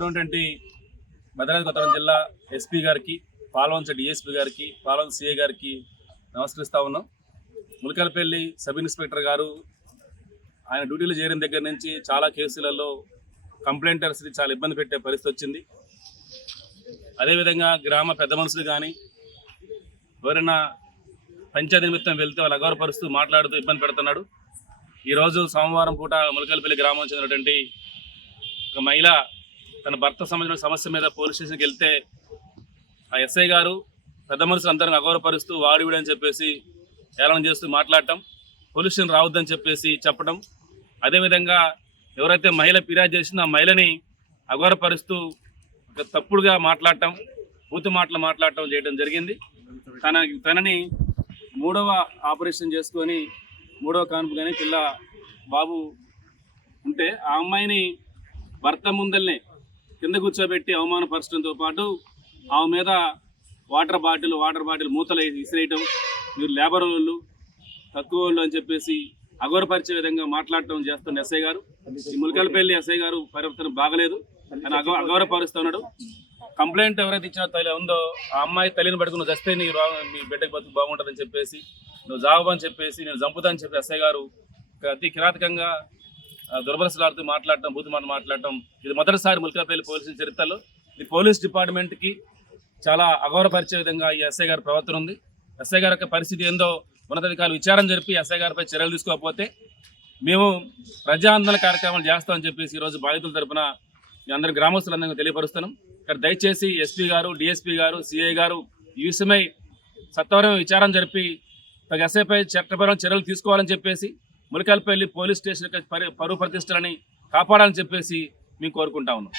గౌరవటువంటి భద్రాద్రి కొత్తగూడెం జిల్లా ఎస్పీ గారికి, పాల్వంచ డిఎస్పీ గారికి, పాల్వంచ సిఐ గారికి నమస్కరిస్తూ ఉన్నాం. ములకలపల్లి సబ్ ఇన్స్పెక్టర్ గారు ఆయన డ్యూటీలో చేరిన దగ్గర నుంచి చాలా కేసులలో కంప్లైంటర్స్ని చాలా ఇబ్బంది పెట్టే పరిస్థితి వచ్చింది. అదేవిధంగా గ్రామ పెద్ద మనుషులు కానీ ఎవరైనా పంచాయతీ నిమిత్తం వెళ్తే వాళ్ళు అగౌరవపరుస్తూ మాట్లాడుతూ ఇబ్బంది పెడుతున్నాడు. ఈరోజు సోమవారం పూట ములకలపల్లి గ్రామం చెందినటువంటి ఒక మహిళ తన భర్త సంబంధించిన సమస్య మీద పోలీస్ స్టేషన్కి వెళ్తే ఆ ఎస్ఐ గారు పెద్ద మనుషులు అందరిని అగౌరవపరుస్తూ వాడు వీడని చెప్పేసి ఏలన చేస్తూ మాట్లాడటం, పోలీస్ స్టేషన్ రావద్దని చెప్పేసి చెప్పడం, అదేవిధంగా ఎవరైతే మహిళ ఫిర్యాదు చేసిందో ఆ మహిళని అగౌరవపరుస్తూ తప్పుడుగా మాట్లాడటం, బూతు మాటలు మాట్లాడటం చేయడం జరిగింది. తనని మూడవ ఆపరేషన్ చేసుకొని మూడవ కాన్పు కానీ పిల్ల బాబు ఉంటే ఆ అమ్మాయిని భర్త ముందల్నే కింద కూర్చోబెట్టి అవమానపరచడంతో పాటు ఆమె మీద వాటర్ బాటిల్ మూతలు విసిరేయటం, మీరు లేబర్ వాళ్ళు తక్కువ వాళ్ళు అని చెప్పేసి అగౌరవపరిచే విధంగా మాట్లాడటం చేస్తున్న ఎస్ఐ గారు, ఈ ములకలపల్లి ఎస్ఐ గారు పరివర్తన బాగలేదు అని అగౌరవపరుస్తున్నాడు. కంప్లైంట్ ఎవరైతే ఇచ్చిన తల్లి ఉందో ఆ అమ్మాయి తల్లిని పట్టుకుని చస్తే నీ బిడ్డకి బతుకు బాగుంటుందని చెప్పేసి, నువ్వు జాబని చెప్పేసి నేను చంపుతానని చెప్పి ఎస్ఐ గారు అతి కిరాతకంగా దుర్భరసలాడుతూ మాట్లాడటం, బూతు మాట మాట్లాడటం ఇది మొదటిసారి ములకలపల్లి పోలీసుల చరిత్రలో. ఈ పోలీస్ డిపార్ట్మెంట్కి చాలా అగౌరవపరిచే విధంగా ఈ ఎస్ఐ గారి ప్రవర్తన ఉంది. ఎస్ఐ గారి యొక్క పరిస్థితి ఏందో ఉన్నతాధికారులు విచారణ జరిపి ఎస్ఐ గారిపై చర్యలు తీసుకోకపోతే మేము ప్రజా ఆందోళన కార్యక్రమాలు చేస్తామని చెప్పేసి ఈరోజు బాధితుల తరఫున మీ అందరి గ్రామస్తులందరికీ తెలియపరుస్తున్నాం. ఇక్కడ దయచేసి ఎస్పీ గారు, డిఎస్పీ గారు, సిఐ గారు ఈ విషయమై సత్వరం విచారణ జరిపి తగ్గ ఎస్ఐపై చట్టపరమైన చర్యలు తీసుకోవాలని చెప్పేసి, ములకలపల్లి పోలీస్ స్టేషన్ యొక్క పరువు ప్రతిష్టలని కాపాడాలని చెప్పేసి మేము కోరుకుంటా ఉన్నాం.